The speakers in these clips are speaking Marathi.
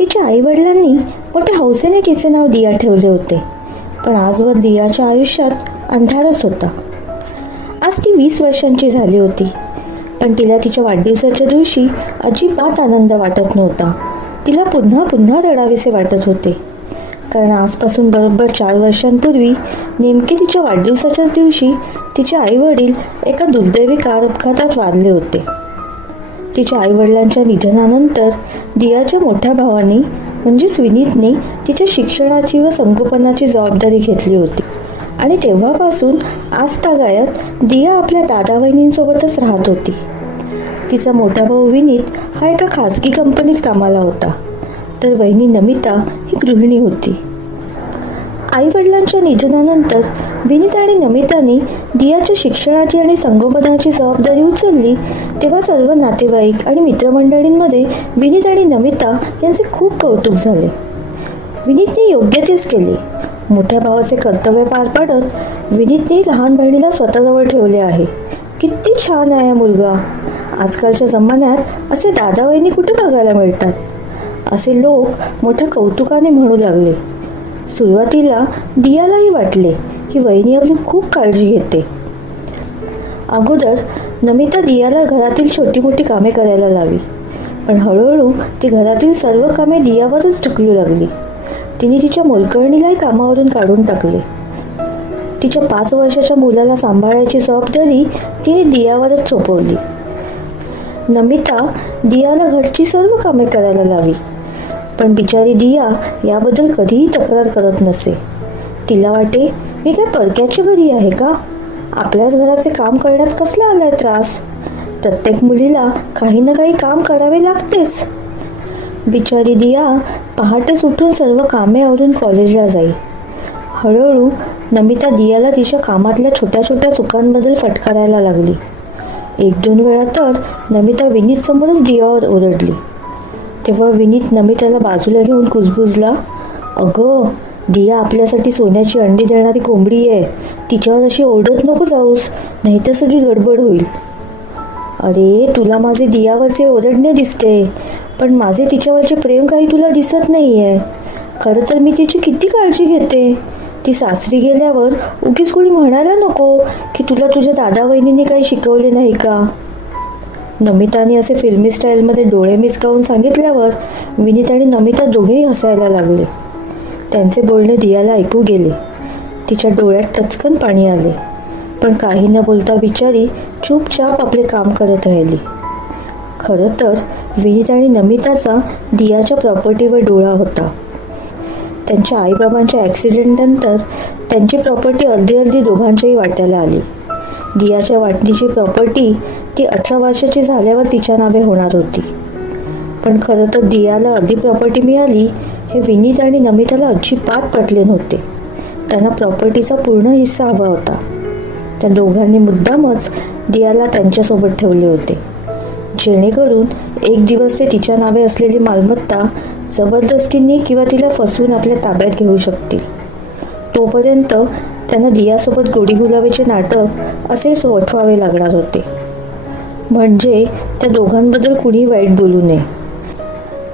तिच्या आईवडिलांनी मोठ्या हौसेने तिचे नाव दिया ठेवले होते. पण आजवर दियाच्या आयुष्यात अंधारच होता. आज ती वीस वर्षांची झाली होती. पण तिला तिच्या वाढदिवसाच्या दिवशी अजिबात आनंद वाटत नव्हता. तिला पुन्हा पुन्हा रडावेसे वाटत होते. कारण आजपासून बरोबर चार वर्षांपूर्वी नेमके तिच्या वाढदिवसाच्याच दिवशी तिचे आईवडील एका दुर्दैवी कार अपघातात वारले होते. तिच्या आईवडिलांच्या निधनानंतर दियाच्या मोठ्या भावाने म्हणजेच विनीतने तिच्या शिक्षणाची व संगोपनाची जबाबदारी घेतली होती. आणि तेव्हापासून आजतागायत दिया आपल्या दादा बहिणींसोबतच राहत होती. तिचा मोठा भाऊ विनीत हा एका खाजगी कंपनीत कामाला होता. तर वहिनी नमिता ही गृहिणी होती. आईवडिलांच्या निधनानंतर विनीत आणि नमिताने दियाच्या शिक्षणाची आणि संगोपनाची जबाबदारी उचलली तेव्हा सर्व नातेवाईक आणि मित्रमंडळींमध्ये विनीत आणि नमिता यांचे खूप कौतुक झाले. विनीतने योग्य तेच केले. मोठ्या भावाचे कर्तव्य पार पाडत विनीतने लहान बहिणीला स्वतःजवळ ठेवले आहे. किती छान आहे मुलगा. आजकालच्या जमान्यात असे दादा वहिनी कुठे बघायला मिळतात? असे लोक मोठ्या कौतुकाने म्हणू लागले. सुरुवातीला दियालाही वाटले की वहिनी आपली खूप काळजी घेते. अगोदर नमिता दियाला घरातील छोटी मोठी कामे करायला लावी. पण हळूहळू ती घरातील सर्व कामे दियावरच ढकलू लागली. तिने तिच्या मोलकर्णीलाही कामावरून काढून टाकले. तिच्या पाच वर्षाच्या मुलाला सांभाळायची जबाबदारी तिने दियावरच सोपवली. नमिता दियाला घरची सर्व कामे करायला लावी. पण बिचारी दिया याबद्दल कधीही तक्रार करत नसे. तिला वाटे मी काय परक्याच्या घरी आहे का? आपल्याच घराचे काम करण्यात कसला आलाय त्रास? प्रत्येक मुलीला काही ना काही काम करावे लागतेच. बिचारी दिया पहाटेच उठून सर्व कामे आवरून कॉलेजला जाई. हळूहळू नमिता दियाला तिच्या कामातल्या छोट्या छोट्या चुकांबद्दल फटकारायला लागली. एक दोन वेळा तर नमिता विनीत समोरच दियावर ओरडली. तेव्हा विनीत नमिताला बाजूला घेऊन कुजबुजला अगं दिया आपल्यासाठी सोन्याची अंडी देणारी कोंबडी आहे. तिच्यावर अशी ओरडत नको जाऊस नाही तर सगळी गडबड होईल. अरे तुला माझे दियावरचे ओरडणे दिसते पण माझे तिच्यावरचे प्रेम काही तुला दिसत नाही आहे खरं तर मी तिची किती काळजी घेते. ती सासरी गेल्यावर उगीच कोणी म्हणायला नको की तुला तुझ्या दादा वहिनीने काही शिकवले नाही का? नमिताने असे फिल्मी स्टाईलमध्ये डोळे मिसकावून सांगितल्यावर विनीत आणि नमिता दोघेही हसायला लागले. त्यांचे बोलणे दियाला ऐकू गेले. तिच्या डोळ्यात टचकन पाणी आले. पण काही न बोलता बिचारी चुपचाप आपले काम करत राहिली. खरं तर विहित आणि नमिताचा दियाच्या प्रॉपर्टीवर डोळा होता. त्यांच्या आईबाबांच्या ॲक्सिडेंटनंतर त्यांची प्रॉपर्टी अर्धी अर्धी दोघांच्याही वाट्याला आली. दियाच्या वाटणीची प्रॉपर्टी ती अठरा वर्षाची झाल्यावर तिच्या नावे होणार होती. पण खरं तर दियाला अर्धी प्रॉपर्टी मिळाली हे विनीत आणि नमिताला अजिबात पटले नव्हते. त्यांना प्रॉपर्टीचा पूर्ण हिस्सा हवा होता. त्या दोघांनी मुद्दामच दियाला त्यांच्यासोबत ठेवले होते. जेणेकरून एक दिवस ते तिच्या नावे असलेली मालमत्ता जबरदस्तीने किंवा तिला फसवून आपल्या ताब्यात घेऊ शकतील. तोपर्यंत त्यांना दियासोबत गोडी गुलाबीचे नाटक असेच ओठवावे लागणार होते. म्हणजे त्या दोघांबद्दल कुणी वाईट बोलू नये.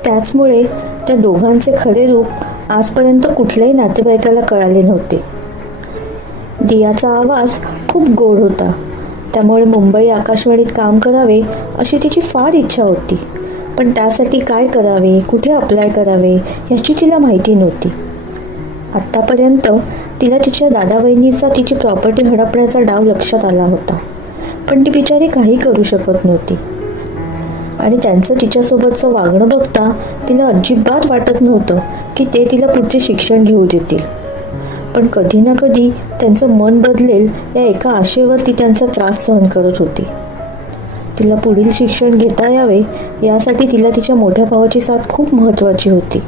त्याचमुळे त्या दोघांचे खरे रूप आजपर्यंत कुठल्याही नातेवाईकाला कळाले नव्हते. दियाचा आवाज खूप गोड होता. त्यामुळे मुंबई आकाशवाणीत काम करावे अशी तिची फार इच्छा होती. पण त्यासाठी काय करावे कुठे अप्लाय करावे याची तिला माहिती नव्हती. आत्तापर्यंत तिला तिच्या दादा बहिणीचा तिची प्रॉपर्टी हडपण्याचा डाव लक्षात आला होता. पण ती बिचारी काही करू शकत नव्हती. आणि त्यांचं तिच्यासोबतचं वागणं बघता तिला अजिबात वाटत नव्हतं की ते तिला पुढचे शिक्षण घेऊ देतील. पण कधी ना कधी त्यांचं मन बदलेल या एका आशेवर ती त्यांचा त्रास सहन करत होती. तिला पुढील शिक्षण घेता यावे यासाठी तिला तिच्या मोठ्या भावाची साथ खूप महत्त्वाची होती.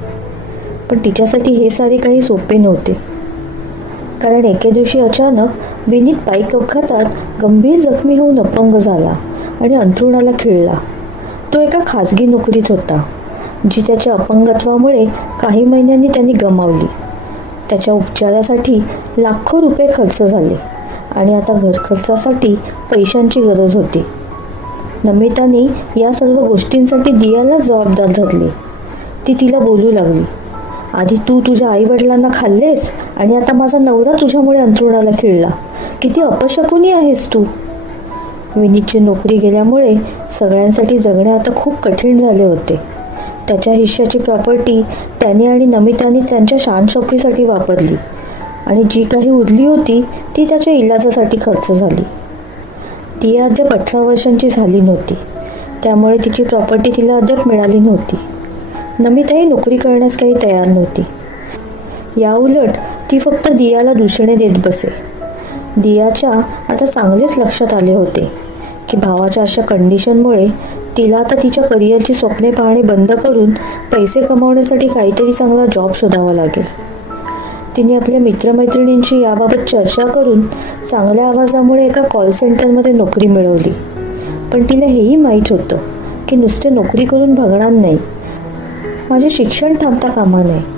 पण तिच्यासाठी हे सारे काही सोपे नव्हते. कारण एके दिवशी अचानक विनीत बाईक अपघातात गंभीर जखमी होऊन अपंग झाला आणि अंथरुणाला खिळला. तो एका खाजगी नोकरीत होता जी त्याच्या अपंगत्वामुळे काही महिन्यांनी त्यांनी गमावली. त्याच्या उपचारासाठी लाखो रुपये खर्च झाले आणि आता घरखर्चासाठी पैशांची गरज होती. नमिताने या सर्व गोष्टींसाठी दियाला जबाबदार धरले. ती तिला बोलू लागली आधी तू तुझ्या आईवडिलांना खाल्लेस आणि आता माझा नवरा तुझ्यामुळे अंथरुणाला खिळला. किती अपशकुनी आहेस तू. विनीतची नोकरी गेल्यामुळे सगळ्यांसाठी जगणे आता खूप कठीण झाले होते. त्याच्या हिश्श्याची प्रॉपर्टी त्याने आणि नमिताने त्यांच्या शानशौकीसाठी वापरली. आणि जी काही उरली होती ती त्याच्या इलाजासाठी खर्च झाली. ती अद्याप अठरा वर्षांची झाली नव्हती. त्यामुळे तिची प्रॉपर्टी तिला अद्याप मिळाली नव्हती. नमिताही नोकरी करण्यास काही तयार नव्हती. याउलट ती फक्त दियाला दूषणे देत बसे. दियाच्या आता चांगलेच लक्षात आले होते की भावाच्या अशा कंडिशनमुळे तिला आता तिच्या करिअरची स्वप्ने पाहणे बंद करून पैसे कमावण्यासाठी काहीतरी चांगला जॉब शोधावा लागेल. तिने आपल्या मित्रमैत्रिणींशी याबाबत चर्चा करून चांगल्या आवाजामुळे एका कॉल सेंटरमध्ये नोकरी मिळवली. पण तिला हेही माहीत होतं की नुसते नोकरी करून बघणार नाही. माझे शिक्षण थांबता कामा नये.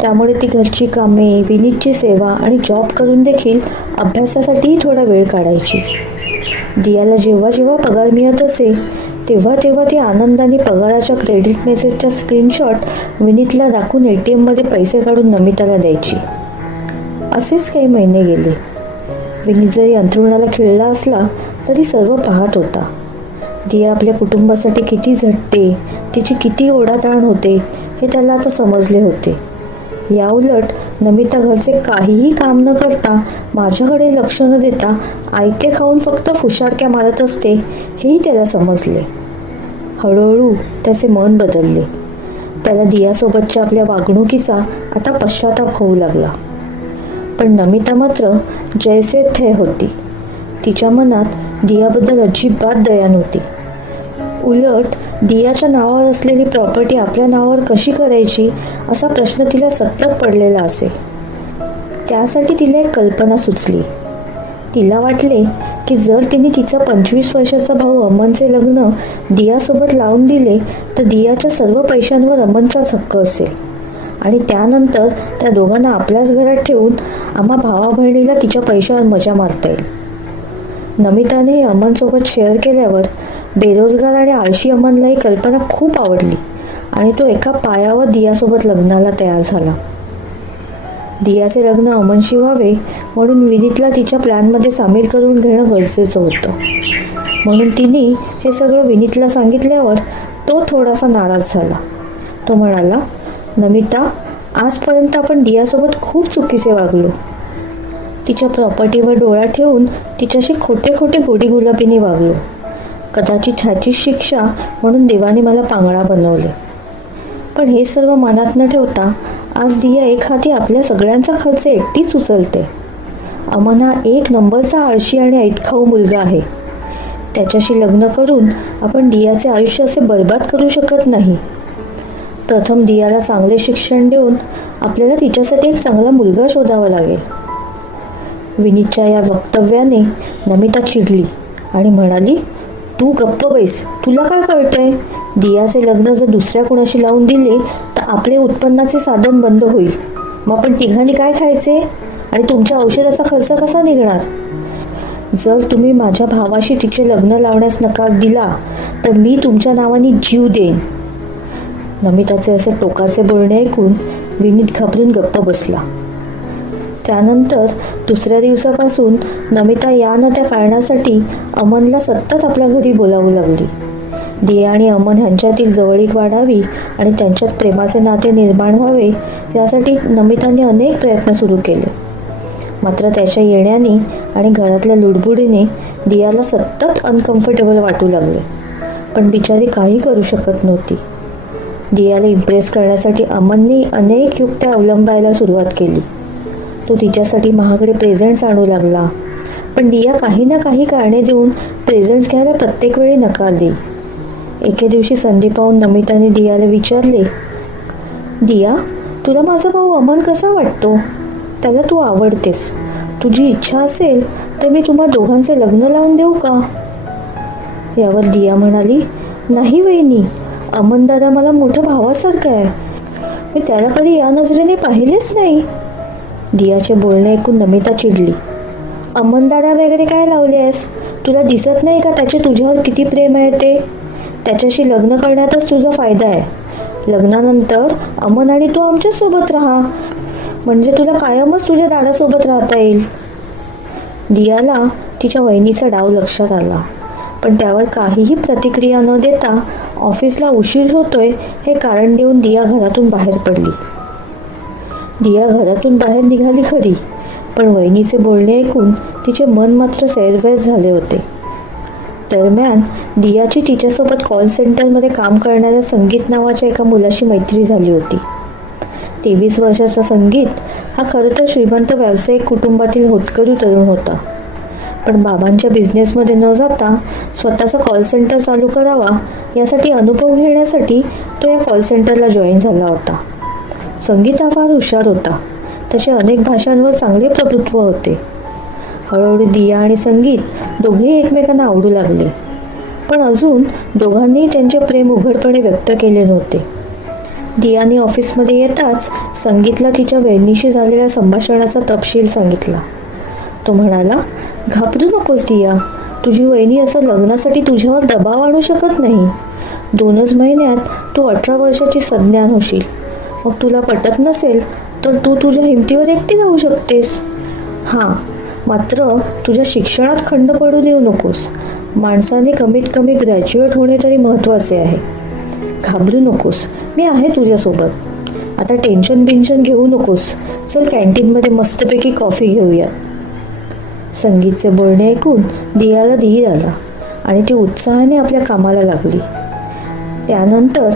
त्यामुळे ती घरची कामे विनीतची सेवा आणि जॉब करून देखील अभ्यासासाठीही थोडा वेळ काढायची. दियाला जेव्हा जेव्हा पगार मिळत असे तेव्हा तेव्हा ती आनंदाने पगाराच्या क्रेडिट मेसेजचा स्क्रीनशॉट विनीतला दाखवून ए टी एममध्ये पैसे काढून नमिताला द्यायची. असेच काही महिने गेले. विनीत जरी अंथरुणाला खिळला असला तरी सर्व पाहत होता. दिया आपल्या कुटुंबासाठी किती झटते तिची किती ओढाताण होते हे त्याला आता समजले होते. याउलट नमिता घरचे काहीही काम न करता माझ्याकडे लक्ष न देता आयते खाऊन फक्त फुशारक्या मारत असते हेही त्याला समजले. हळूहळू त्याचे मन बदलले. त्याला दियासोबतच्या आपल्या वागणुकीचा आता पश्चाताप होऊ लागला. पण नमिता मात्र जैसे थे होती. तिच्या मनात दियाबद्दल अजिबात दया नव्हती. उलट दियाच्या नावावर असलेली प्रॉपर्टी आपल्या नावावर कशी करायची असा प्रश्न तिला सतत पडलेला असे. त्यासाठी तिला एक कल्पना सुचली. तिला वाटले की जर तिने तिचा पंचवीस वर्षाचा भाऊ अमनचे लग्न दियासोबत लावून दिले तर दियाच्या सर्व पैशांवर अमनचाच हक्क असेल. आणि त्यानंतर त्या दोघांना आपल्याच घरात ठेवून आम्हा भावा बहिणीला तिच्या पैशावर मजा मारता येईल. नमिताने हे अमनसोबत शेअर केल्यावर बेरोजगार आणि आळशी अमनला ही कल्पना खूप आवडली आणि तो एका पायावर दियासोबत लग्नाला तयार झाला. दियाचे लग्न अमनशी व्हावे म्हणून विनीतला तिच्या प्लॅनमध्ये सामील करून घेणं गरजेचं होतं. म्हणून तिने हे सगळं विनीतला सांगितल्यावर तो थोडासा नाराज झाला. तो म्हणाला नमिता आजपर्यंत आपण दियासोबत खूप चुकीचे वागलो. तिच्या प्रॉपर्टीवर डोळा ठेवून तिच्याशी खोटे खोटे गोडी गुलाबीने वागलो. कदाचित ह्याची शिक्षा म्हणून देवाने मला पांगळा बनवले. पण हे सर्व मनात न ठेवता आज दिया एक हाती आपल्या सगळ्यांचा खर्च एकटीच उचलते. अमन हा एक नंबरचा आळशी आणि ऐतखाऊ मुलगा आहे. त्याच्याशी लग्न करून आपण दियाचे आयुष्य असे बर्बाद करू शकत नाही. प्रथम दियाला चांगले शिक्षण देऊन आपल्याला तिच्यासाठी एक चांगला मुलगा शोधावा लागेल. विनीतच्या या वक्तव्याने नमिता चिडली आणि म्हणाली तू गप्प बैस. तुला काय कळतंय? दियाचे लग्न जर दुसऱ्या कुणाशी लावून दिले तर आपले उत्पन्नाचे साधन बंद होईल. मग आपण तिघांनी काय खायचे? आणि तुमच्या औषधाचा खर्च कसा निघणार? जर तुम्ही माझ्या भावाशी तिचे लग्न लावण्यास नकार दिला तर मी तुमच्या नावाने जीव देईन. नमिताचे असे टोकाचे बोलणे ऐकून विनीत घाबरून गप्प बसला. त्यानंतर दुसऱ्या दिवसापासून नमिता या ना त्या कारणासाठी अमनला सतत आपल्या घरी बोलावू लागली. दिया आणि अमन ह्यांच्यातील जवळीक वाढावी आणि त्यांच्यात प्रेमाचे नाते निर्माण व्हावे यासाठी नमिताने अनेक प्रयत्न सुरू केले. मात्र त्याच्या येण्याने आणि घरातल्या लुडबुडीने दियाला सतत अनकम्फर्टेबल वाटू लागले. पण बिचारी काही करू शकत नव्हती. दियाला इम्प्रेस करण्यासाठी अमनने अनेक युक्त्या अवलंबायला सुरुवात केली. तो तिच्यासाठी महागडे प्रेझेंट्स आणू लागला. पण दिया काही ना काही कारणे देऊन प्रेझेंट्स घ्यायला प्रत्येक वेळी नकार देई एके दिवशी संधी पाहून नमिताने दियाला विचारले दिया तुला माझा भाऊ अमन कसा वाटतो? त्याला तू आवडतेस. तुझी इच्छा असेल तर मी तुम्हा दोघांचे लग्न लावून देऊ का? यावर दिया म्हणाली नाही वहिनी अमन दादा मला मोठ्या भावासारखा आहे. मी त्याला कधी या नजरेने पाहिलेच नाही. दियाचे बोलणे ऐकून नमिता चिडली. अमन दादा वगैरे काय लावले आहेस? तुला दिसत नाही का त्याचे तुझ्यावर किती प्रेम आहे ते? त्याच्याशी लग्न करण्यातच तुझा फायदा आहे. लग्नानंतर अमन आणि तू आमच्याच सोबत राहा. म्हणजे तुला कायमच तुझ्या दादासोबत राहता येईल. दियाला तिच्या वहिनीचा डाव लक्षात आला. पण त्यावर काहीही प्रतिक्रिया न देता ऑफिसला उशीर होतोय हे कारण देऊन दिया घरातून बाहेर पडली. दिया घरातून बाहेर निघाली खरी. पण वहिनीचे बोलणे ऐकून तिचे मन मात्र सैरवैर झाले होते. दरम्यान दियाची तिच्यासोबत कॉल सेंटरमध्ये काम करणाऱ्या संगीत नावाच्या एका मुलाशी मैत्री झाली होती. तेवीस वर्षाचा संगीत हा खरं तर श्रीमंत व्यावसायिक कुटुंबातील होटकरू तरुण होता. पण बाबांच्या बिझनेसमध्ये न जाता स्वतःचा कॉल सेंटर चालू करावा यासाठी अनुभव घेण्यासाठी तो या कॉल सेंटरला जॉईन झाला होता. संगीता फार हुशार होता. त्याचे अनेक भाषांवर चांगले प्रभुत्व होते. हळूहळू दिया आणि संगीत दोघेही एकमेकांना आवडू लागले. पण अजून दोघांनीही त्यांचे प्रेम उघडपणे व्यक्त केले नव्हते. दियाने ऑफिसमध्ये येताच संगीतला तिच्या वहिनीशी झालेल्या संभाषणाचा तपशील सांगितला. तो म्हणाला घाबरू नकोस दिया. तुझी वहिनी असं लग्नासाठी तुझ्यावर दबाव आणू शकत नाही. दोनच महिन्यात तू अठरा वर्षाची संज्ञान होशील. मग तुला पटत नसेल तर तू तुझ्या हिमतीवर एकटी जाऊ शकतेस. हां मात्र तुझ्या शिक्षणात खंड पडू देऊ नकोस. माणसाने कमीत कमी ग्रॅज्युएट होणे तरी महत्त्वाचे आहे. घाबरू नकोस मी आहे तुझ्यासोबत. आता टेन्शन बिन्शन घेऊ नकोस. चल कॅन्टीनमध्ये मस्तपैकी कॉफी घेऊया. संगीतचे बोलणे ऐकून दियाला धीर आला आणि ती उत्साहाने आपल्या कामाला लागली. त्यानंतर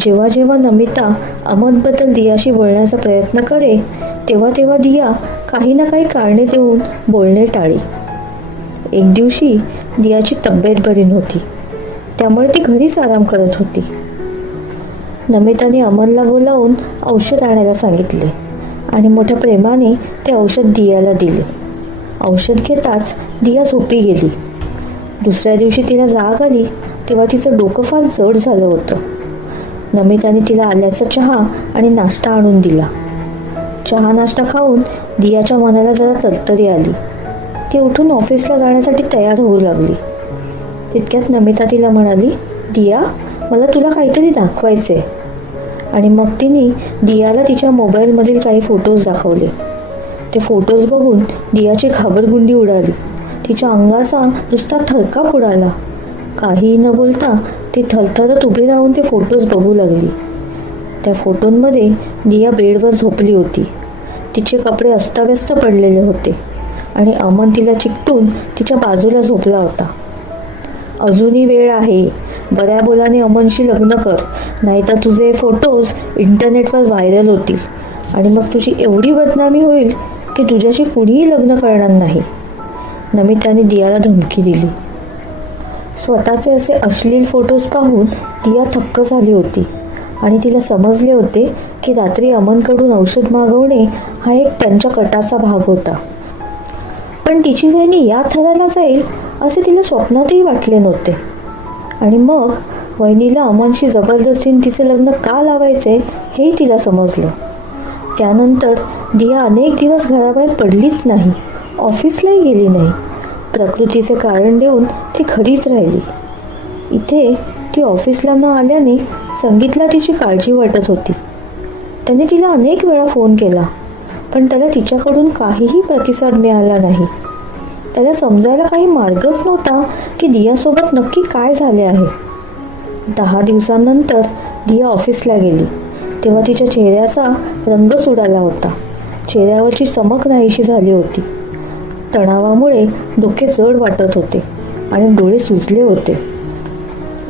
जेव्हा जेव्हा नमिता अमनबद्दल दियाशी बोलण्याचा प्रयत्न करे तेव्हा तेव्हा दिया काही ना काही कारणे देऊन बोलणे टाळी. एक दिवशी दियाची तब्येत बरी नव्हती. त्यामुळे ती घरीच आराम करत होती. नमिताने अमनला बोलावून औषध आणायला सांगितले आणि मोठ्या प्रेमाने ते औषध दियाला दिले. औषध घेताच दिया झोपी गेली. दुसऱ्या दिवशी तिला जाग आली तेव्हा तिचं डोकं फार जड झालं होतं. नमिताने तिला आल्याचा चहा आणि नाश्ता आणून दिला. चहा नाश्ता खाऊन दियाच्या मनाला जरा तरतरी आली. ती उठून ऑफिसला जाण्यासाठी तयार होऊ लागली. तितक्यात नमिता तिला म्हणाली दिया मला तुला काहीतरी दाखवायचे आणि मग तिने दियाला तिच्या मोबाईलमधील काही फोटोज दाखवले. ते फोटोज बघून दियाची घाबरगुंडी उडाली. तिच्या अंगाचा नुसता थरकाप उडाला. काहीही न बोलता ती थरथरत उभी राहून ते फोटोज बघू लागली. त्या फोटोंमध्ये दिया बेडवर झोपली होती. तिचे कपडे अस्ताव्यस्त पडलेले होते आणि अमन तिला चिकटून तिच्या बाजूला झोपला होता. अजूनही वेळ आहे. बऱ्या बोलाने अमनशी लग्न कर. नाहीतर तुझे फोटोज इंटरनेटवर व्हायरल होतील. आणि मग तुझी एवढी बदनामी होईल की तुझ्याशी कुणीही लग्न करणार नाही. नमिताने दियाला धमकी दिली. स्वतःचे असे अश्लील फोटोज पाहून दिया थक्क झाली होती. आणि तिला समजले होते की रात्री अमनकडून औषध मागवणे हा एक त्यांच्या कटाचा भाग होता. पण तिची वहिनी या थराला जाईल असे तिला स्वप्नातही वाटले नव्हते. आणि मग वहिनीला अमनशी जबरदस्तीने तिचे लग्न का लावायचे हेही तिला समजलं. त्यानंतर दिया अनेक दिवस घराबाहेर पडलीच नाही. ऑफिसलाही गेली नाही. प्रकृतीचे कारण देऊन ती खरीच राहिली. इथे ती ऑफिसला न आल्याने संगीतला तिची काळजी वाटत होती. त्याने तिला अनेक वेळा फोन केला पण त्याला तिच्याकडून काहीही प्रतिसाद मिळाला नाही. त्याला समजायला काही मार्गच नव्हता की दियासोबत नक्की काय झाले आहे. दहा दिवसांनंतर दिया ऑफिसला गेली. तेव्हा तिच्या चेहऱ्याचा रंगच उडाला होता. चेहऱ्यावरची चमक नाहीशी झाली होती. तणावामुळे डोके जड वाटत होते आणि डोळे सुजले होते.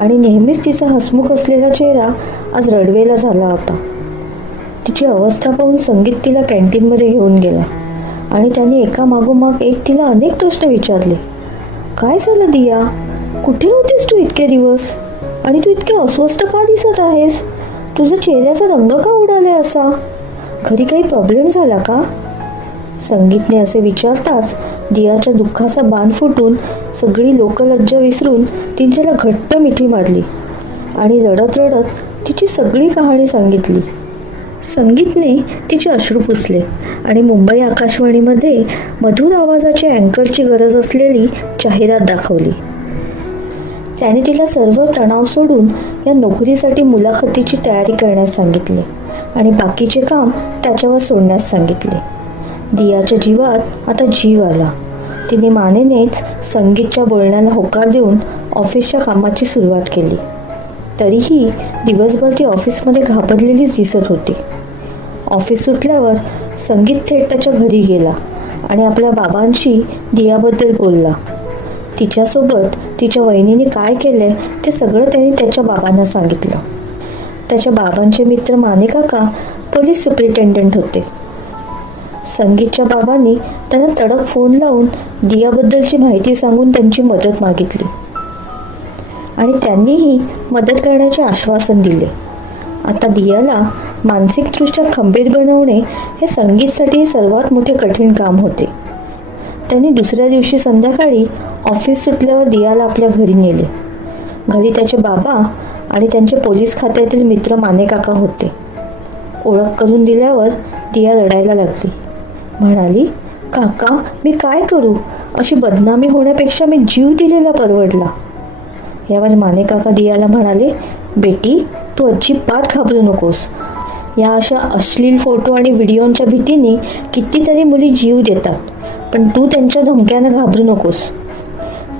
आणि नेहमीच तिचा हसमुख असलेला चेहरा आज रडवेला झाला होता. तिची अवस्था पाहून संगीत तिला कॅन्टीनमध्ये घेऊन गेला आणि त्याने एका मागोमाग एक तिला अनेक प्रश्न विचारले. काय झालं दिया? कुठे होतीस तू इतके दिवस? आणि तू इतके अस्वस्थ का दिसत आहेस? तुझ्या चेहऱ्याचा रंग का उडाले असा? घरी काही प्रॉब्लेम झाला का? संगीतने असे विचारताच दियाच्या दुःखाचा बाण फुटून सगळी लोकलज्जा विसरून तिने त्याला घट्ट मिठी मारली आणि रडत रडत तिची सगळी कहाणी सांगितली. संगीतने तिचे अश्रू पुसले आणि मुंबई आकाशवाणीमध्ये मधुर आवाजाच्या अँकरची गरज असलेली जाहिरात दाखवली. त्याने तिला सर्व तणाव सोडून या नोकरीसाठी मुलाखतीची तयारी करण्यास सांगितले आणि बाकीचे काम त्याच्यावर सोडण्यास सांगितले. दियाच्या जीवात आता जीव आला. तिने मानेनेच संगीतच्या बोलण्याला होकार देऊन ऑफिसच्या कामाची सुरुवात केली. तरीही दिवसभर ती ऑफिसमध्ये घाबरलेलीच दिसत होती. ऑफिस सुटल्यावर संगीत थेट त्याच्या घरी गेला आणि आपल्या बाबांशी दियाबद्दल बोलला. तिच्यासोबत तिच्या वहिनीने काय केलंय ते सगळं त्यांनी त्याच्या बाबांना सांगितलं. त्याच्या बाबांचे मित्र माने काका पोलीस सुप्रिटेंडंट होते. संगीतच्या बाबांनी त्यांना तडक फोन लावून दियाबद्दलची माहिती सांगून त्यांची मदत मागितली. आणि त्यांनीही मदत करण्याचे आश्वासन दिले. आता दियाला मानसिकदृष्ट्या खंबीर बनवणे हे संगीतसाठी सर्वात मोठे कठीण काम होते. त्यांनी दुसऱ्या दिवशी संध्याकाळी ऑफिस सुटल्यावर दियाला आपल्या घरी नेले. घरी त्याचे बाबा आणि त्यांचे पोलीस खात्यातील मित्र माने काका होते. ओळख करून दिल्यावर दिया रडायला लागली. म्हणाली काका मी काय करू? अशी बदनामी होण्यापेक्षा मी जीव दिलेला परवडला. यावर माने काका दियाला म्हणाले बेटी तू अजिबात घाबरू नकोस. या अशा अश्लील फोटो आणि व्हिडिओंच्या भीतीने कितीतरी मुली जीव देतात पण तू त्यांच्या धमक्यानं घाबरू नकोस.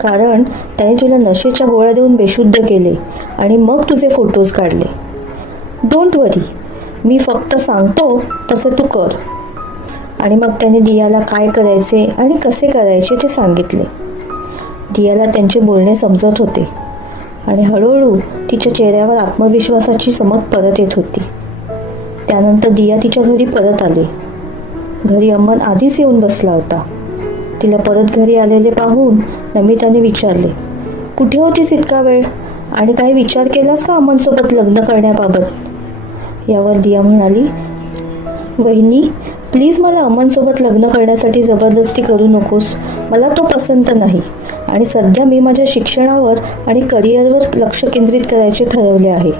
कारण त्याने तुला नशेच्या गोळ्या देऊन बेशुद्ध केले आणि मग तुझे फोटोज काढले. डोंट वरी मी फक्त सांगतो तसं तू कर. आणि मग त्याने दियाला काय करायचे आणि कसे करायचे ते सांगितले. दियाला त्यांचे बोलणे समजत होते आणि हळूहळू तिच्या चेहऱ्यावर आत्मविश्वासाची चमक परत येत होती. त्यानंतर दिया तिच्या घरी परत आली. घरी अम्मन आधीच येऊन बसला होता. तिला परत घरी आलेले पाहून नमिताने विचारले कुठे होतीस इतका वेळ? आणि काही विचार केलास का अमनसोबत लग्न करण्याबाबत? यावर दिया म्हणाली वहिनी प्लीज मला अमनसोबत लग्न करण्यासाठी जबरदस्ती करू नकोस. मला तो पसंत नाही. आणि सध्या मी माझ्या शिक्षणावर आणि करिअरवर लक्ष केंद्रित करायचे ठरवले आहे.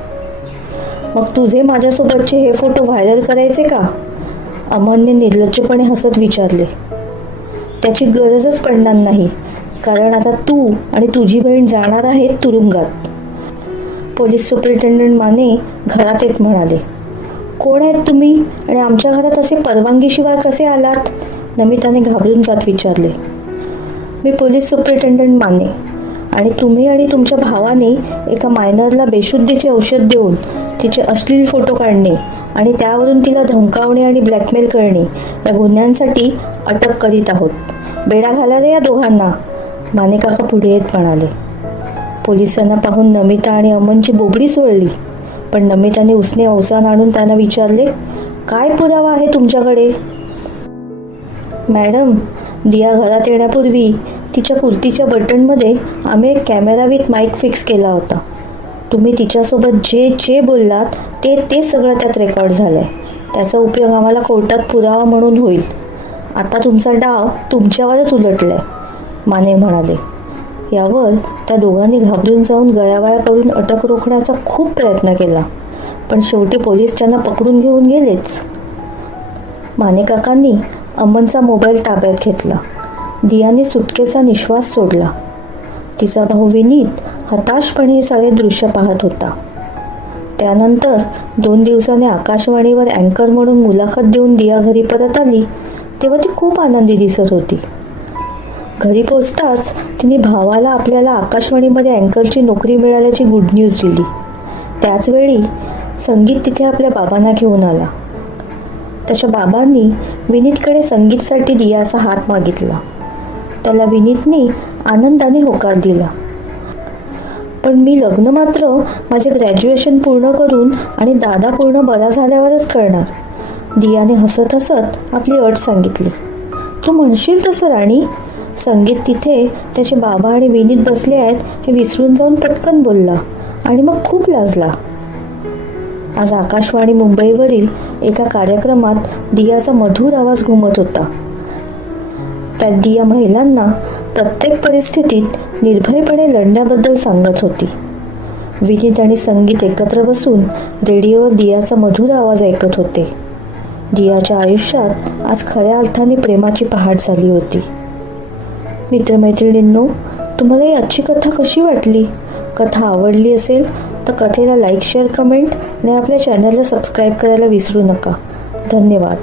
मग तुझे माझ्यासोबतचे हे फोटो व्हायरल करायचे का? अमनने निर्लज्जपणे हसत विचारले. त्याची गरजच पडणार नाही. कारण आता तू आणि तुझी बहीण जाणार आहेत तुरुंगात. पोलीस सुपरिटेंडंट माने घरात येत म्हणाले. कोण आहेत तुम्ही? आणि आमच्या घरात असे परवानगीशिवाय कसे आलात? नमिताने घाबरून जात विचारले. मी पोलीस सुपरिटेंडंट माने. आणि तुम्ही आणि तुमच्या भावाने एका मायनरला बेशुद्धीचे औषध देऊन तिचे अश्लील फोटो काढणे आणि त्यावरून तिला धमकावणे आणि ब्लॅकमेल करणे या गुन्ह्यांसाठी अटक करीत आहोत. बेडा घाला रे या दोघांना. माने काका पुढे येत म्हणाले. पोलिसांना पाहून नमिता आणि अमनची बोबडी सोडली. पण नमिताने उसने अवसान आणून त्यांना विचारले काय पुरावा आहे तुमच्याकडे? मॅडम दिया घरात येण्यापूर्वी तिच्या कुर्तीच्या बटनमध्ये आम्ही एक कॅमेरा विथ माईक फिक्स केला होता. तुम्ही तिच्यासोबत जे जे बोललात ते ते सगळं त्यात रेकॉर्ड झालं आहे त्याचा उपयोग आम्हाला कोर्टात पुरावा म्हणून होईल. आता तुमचा डाव तुमच्यावरच उलटला आहे माने म्हणाले. यावर त्या दोघांनी घाबरून जाऊन गयावया करून अटक रोखण्याचा खूप प्रयत्न केला. पण शेवटी पोलीस त्यांना पकडून घेऊन गेलेच. मानेकाकांनी अमनचा मोबाईल ताब्यात घेतला. दियाने सुटकेचा निश्वास सोडला. तिचा भाऊ विनीत हताशपणे हे सारे दृश्य पाहत होता. त्यानंतर दोन दिवसाने आकाशवाणीवर अँकर म्हणून मुलाखत देऊन दिया घरी परत आली तेव्हा ती खूप आनंदी दिसत होती. घरी पोचताच तिने भावाला आपल्याला आकाशवाणीमध्ये अँकरची नोकरी मिळाल्याची गुड न्यूज दिली. त्याचवेळी संगीत तिथे आपल्या बाबांना घेऊन आला. त्याच्या बाबांनी विनीतकडे संगीतसाठी दियाचा हात मागितला. त्याला विनीतने आनंदाने होकार दिला. पण मी लग्न मात्र माझे ग्रॅज्युएशन पूर्ण करून आणि दादा पूर्ण बरा झाल्यावरच करणार. दियाने हसत हसत आपली अट सांगितली. तू म्हणशील तसं राणी? संगीत तिथे त्याचे बाबा आणि विनीत बसले आहेत हे विसरून जाऊन पटकन बोलला आणि मग खूप लाजला. आज आकाशवाणी मुंबईवरील एका कार्यक्रमात दियाचा मधुर आवाज घुमत होता. त्यात दिया महिलांना प्रत्येक परिस्थितीत निर्भयपणे लढण्याबद्दल सांगत होती. विनीत आणि संगीत एकत्र बसून रेडिओवर दियाचा मधुर आवाज ऐकत होते. दियाच्या आयुष्यात आज खऱ्या अर्थाने प्रेमाची पहाट झाली होती. मित्रमैत्रिणींनो तुम्हाला ही आजची कथा कशी वाटली? कथा आवडली असेल तर कथेला लाईक शेअर कमेंट आणि आपल्या चॅनलला सबस्क्राईब करायला विसरू नका. धन्यवाद.